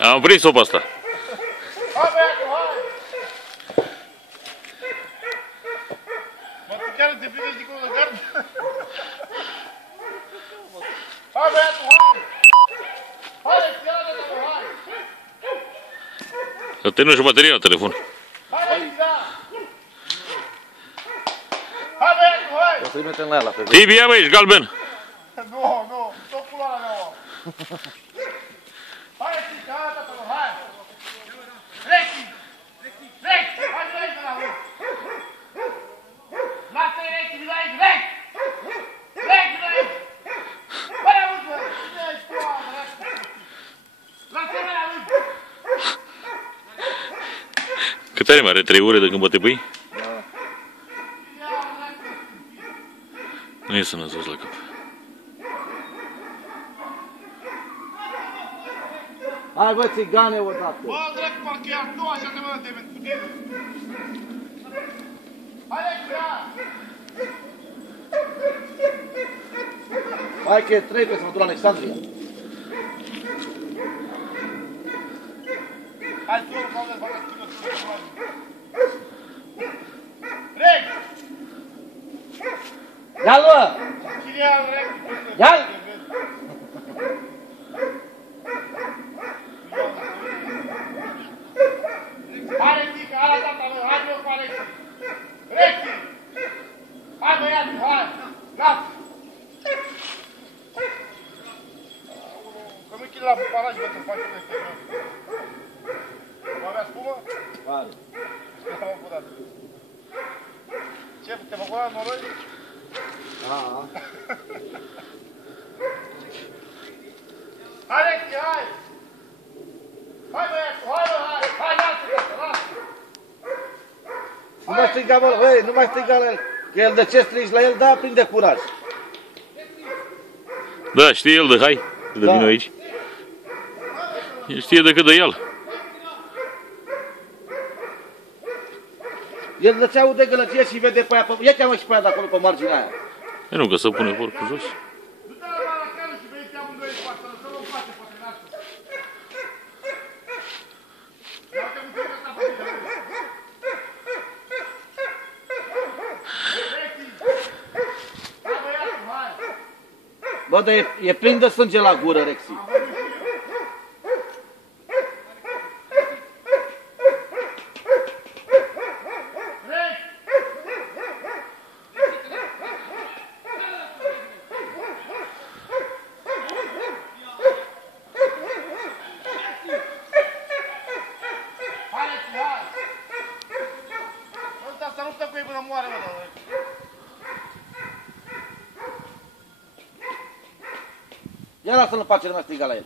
Am prins-o pe asta. Hai, băiatul, hai! Mă, tu chiar te privești dincolo de gard? Hai, băiatul, hai! Hai, respiradă, hai! Să termină și bateria la telefon. Hai, respira! Hai, băiatul, hai! O să-i metem la ea la pe Tibi, ia bă, ești galben. Nu, nu, tot culoarea mea, mă. Hai, respică, hai, tata, hai! Rexi! Rexi! Hai, Rexi, la voi! Lasă-i Rexi, vii la aici, Rexi! Rexi, la aici! Băi, auzi, băi! Ești culoarea, Rexi! Lasă-i la aici! Cât are, mai are 3 ore de când bate pâi? Nu e sănătos la cap. Hai bă, țigane odată! Bă, dracu, parcă e a doua și a mea de putere. Hai, Rexi, Hai că e 3 pe să mă duc la Alexandria. hai, tu, Pavel, facă schimă, Rexi! Ia-l bă! Cine e al Rexi? Ia-l! Hai, Rexica, hai la tata meu, hai eu cu Alexi! Rexi! Hai, băiatul, hai! Lasă! Că nu-i la paraj, bă, să faci peste meu. Nu avea spumă? Are. Am apurat. Ce, te-am apurat noroi? Aa. Hai, Rexi, hai! Hai, băiatul, hai, bă, hai! Hai, lasă, lasă! Nu mai striga, bă, băi, nu mai striga la el. Că el de ce strigi la el, da, prinde curaj. Da, știe el de hai, de Da. vino aici. El știe decât de el. El de ce aude gălăgie și vede pe aia, ia cheamă și pe aia de acolo, pe marginea aia. E nu, că să pune porcul jos. Du-te la baracană și vei amândoi în față, să nu-mi face, poate, lasă! Dacă nu te găsa pe tine, Rexi! Hai, băiatul, hai! Bă, dar e plin de sânge la gură, Rexi. Să nu stă cu ei până moare, mă, doamne. Ia lasă-l în pace, nu mai striga la el.